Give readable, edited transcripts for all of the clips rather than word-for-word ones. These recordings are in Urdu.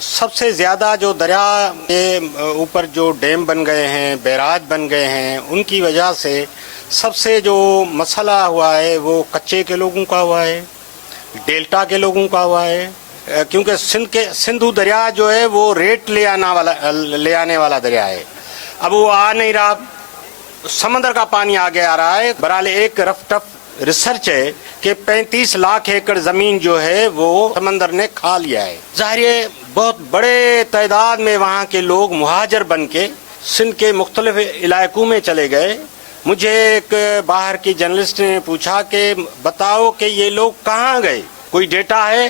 سب سے زیادہ جو دریا کے اوپر جو ڈیم بن گئے ہیں، بیراج بن گئے ہیں، ان کی وجہ سے سب سے جو مسئلہ ہوا ہے وہ کچے کے لوگوں کا ہوا ہے، ڈیلٹا کے لوگوں کا ہوا ہے، کیونکہ سندھو دریا جو ہے وہ ریٹ لے آنے والا دریا ہے۔ اب وہ آ نہیں رہا، سمندر کا پانی آگے آ رہا ہے۔ برحال ایک رف ٹف ریسرچ ہے کہ 35 لاکھ ایکڑ زمین جو ہے وہ سمندر نے کھا لیا ہے۔ ظاہر ہے بہت بڑے تعداد میں وہاں کے لوگ مہاجر بن کے سندھ کے مختلف علاقوں میں چلے گئے۔ مجھے ایک باہر کی جرنلسٹ نے پوچھا کہ بتاؤ کہ یہ لوگ کہاں گئے، کوئی ڈیٹا ہے؟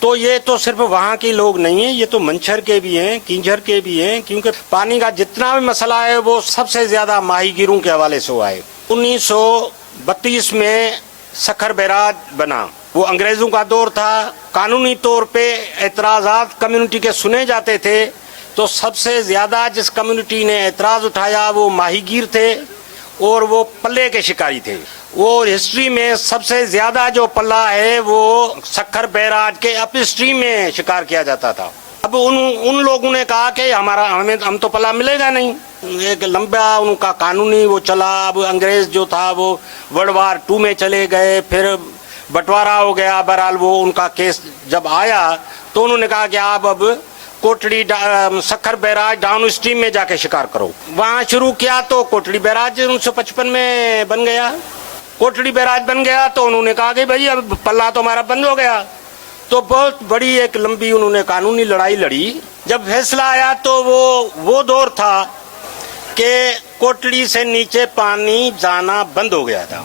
تو یہ تو صرف وہاں کے لوگ نہیں ہیں، یہ تو منچھر کے بھی ہیں، کینجھر کے بھی ہیں، کیونکہ پانی کا جتنا بھی مسئلہ ہے وہ سب سے زیادہ ماہی گیروں کے حوالے سے ہوا ہے۔ 1932 میں سکھر بیراج بنا، وہ انگریزوں کا دور تھا، قانونی طور پہ اعتراضات کمیونٹی کے سنے جاتے تھے، تو سب سے زیادہ جس کمیونٹی نے اعتراض اٹھایا وہ ماہی گیر تھے اور وہ پلے کے شکاری تھے۔ وہ ہسٹری میں سب سے زیادہ جو پلہ ہے وہ سکھر بیراج کے اپ اسٹریم میں شکار کیا جاتا تھا۔ اب ان لوگوں نے کہا کہ ہم تو پلہ ملے گا نہیں، ایک لمبا ان کا قانونی وہ چلا۔ اب انگریز جو تھا وہ ورلڈ وار 2 میں چلے گئے، پھر بٹوارہ ہو گیا۔ بہرحال وہ ان کا کیس جب آیا تو انہوں نے کہا کہ آپ اب کوٹڑی سکھر بیراج ڈاؤن اسٹریم میں جا کے شکار کرو۔ وہاں شروع کیا تو کوٹڑی بیراج 1955 میں بن گیا۔ کوٹڑی بیراج بن گیا تو انہوں نے کہا کہ بھائی اب پلہ تو ہمارا بند ہو گیا، تو بہت بڑی ایک لمبی انہوں نے قانونی لڑائی لڑی۔ جب فیصلہ آیا تو وہ دور تھا کہ کوٹڑی سے نیچے پانی جانا بند ہو گیا تھا،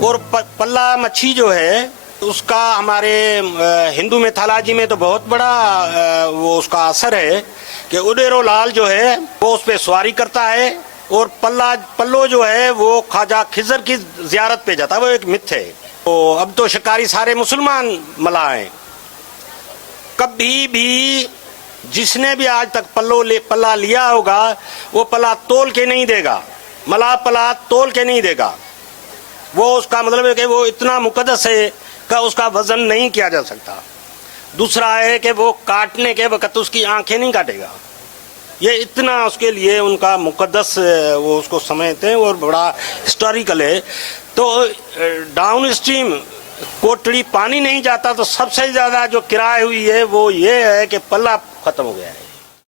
اور پلہ مچھی جو ہے اس کا ہمارے ہندو میتھالوجی میں تو بہت بڑا وہ اس کا اثر ہے کہ اڈیرو لال جو ہے وہ اس پہ سواری کرتا ہے، اور پلو جو ہے وہ خواجہ خضر کی زیارت پہ جاتا ہے، وہ ایک متھ ہے۔ تو اب تو شکاری سارے مسلمان ملا ہیں۔ کبھی بھی جس نے بھی آج تک پلہ لیا ہوگا وہ پلہ تول کے نہیں دے گا، ملا پلہ تول کے نہیں دے گا۔ وہ اس کا مطلب ہے کہ وہ اتنا مقدس ہے کہ اس کا وزن نہیں کیا جا سکتا۔ دوسرا ہے کہ وہ کاٹنے کے وقت اس کی آنکھیں نہیں کاٹے گا، یہ اتنا اس کے لیے ان کا مقدس وہ اس کو سمجھتے ہیں اور بڑا ہسٹوریکل ہے۔ تو ڈاؤن اسٹریم کوٹڑی پانی نہیں جاتا تو سب سے زیادہ جو کرائے ہوئی ہے وہ یہ ہے کہ پلہ ختم ہو گیا ہے۔